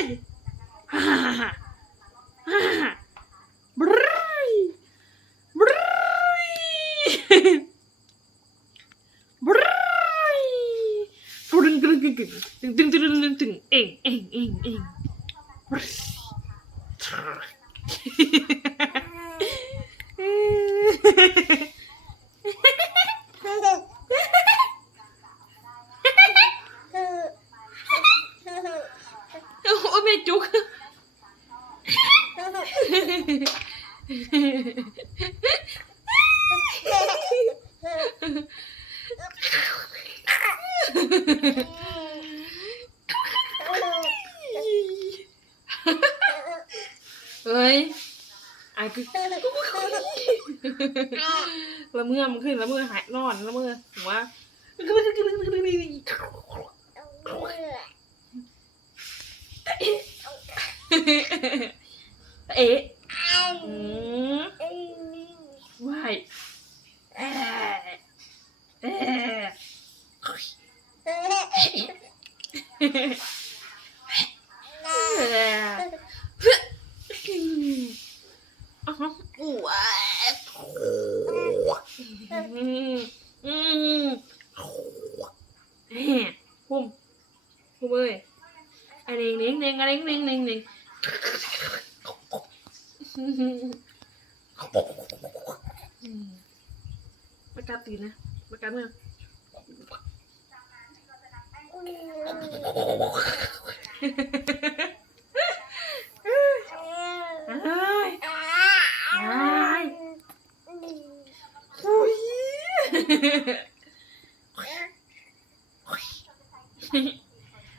ยฮ่าฮ่าฮ่าฮ่าฮ่าบรีบรีบรีตึงตึงตึงตึงตึงตึงตึงตึงตึงเองเองเองเองบรี จุก เฮ้ยไอ้คือละเมื่อมันขึ้นละเมื่อหายนอนละเมื่อหัว เอ๊ะอืมว่ายเอ๊ะเอ๊ะเอ๊ะอ๋อว้ายอืมอืมเอ๊ะพุ่มพุ่มเอ้ยอันนี้นิ่งนิ่งอันนี้นิ่งนิ่งนิ่ง อืมไม่กล้าตีนะไม่กล้าเมื่ออ้ายอ้ายอุ้ย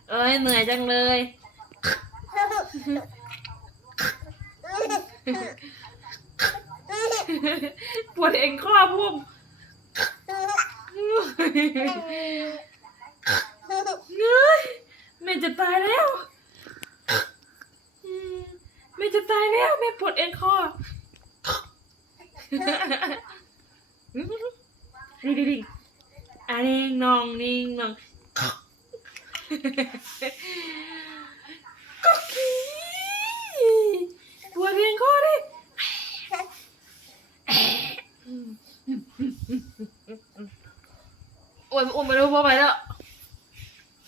เอ้ยเหนื่อยจังเลย ปวดเองข้อพุ่มเงยแม่จะตายแล้วแม่จะตายแล้วแม่ปวดเองคอดิดิดิอันนี้นองนิ่งนองก็ขี้ปวดเองคอดิ โอ้ยโอ้ยไม่รู้ว่าไปแล้ว